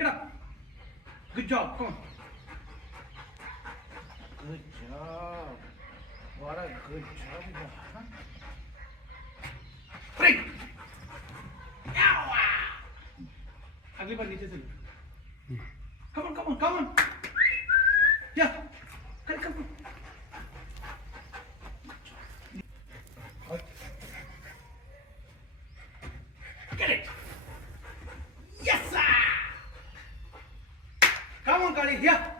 Pick it up. Good job. Come on. Good job. What a good job you got, huh? Bring. Yawa. अगली बार नीचे से लो. Come on, come on, come on. Yeah. Come on. Get it. Yes, sir. Come on, Kali. Here.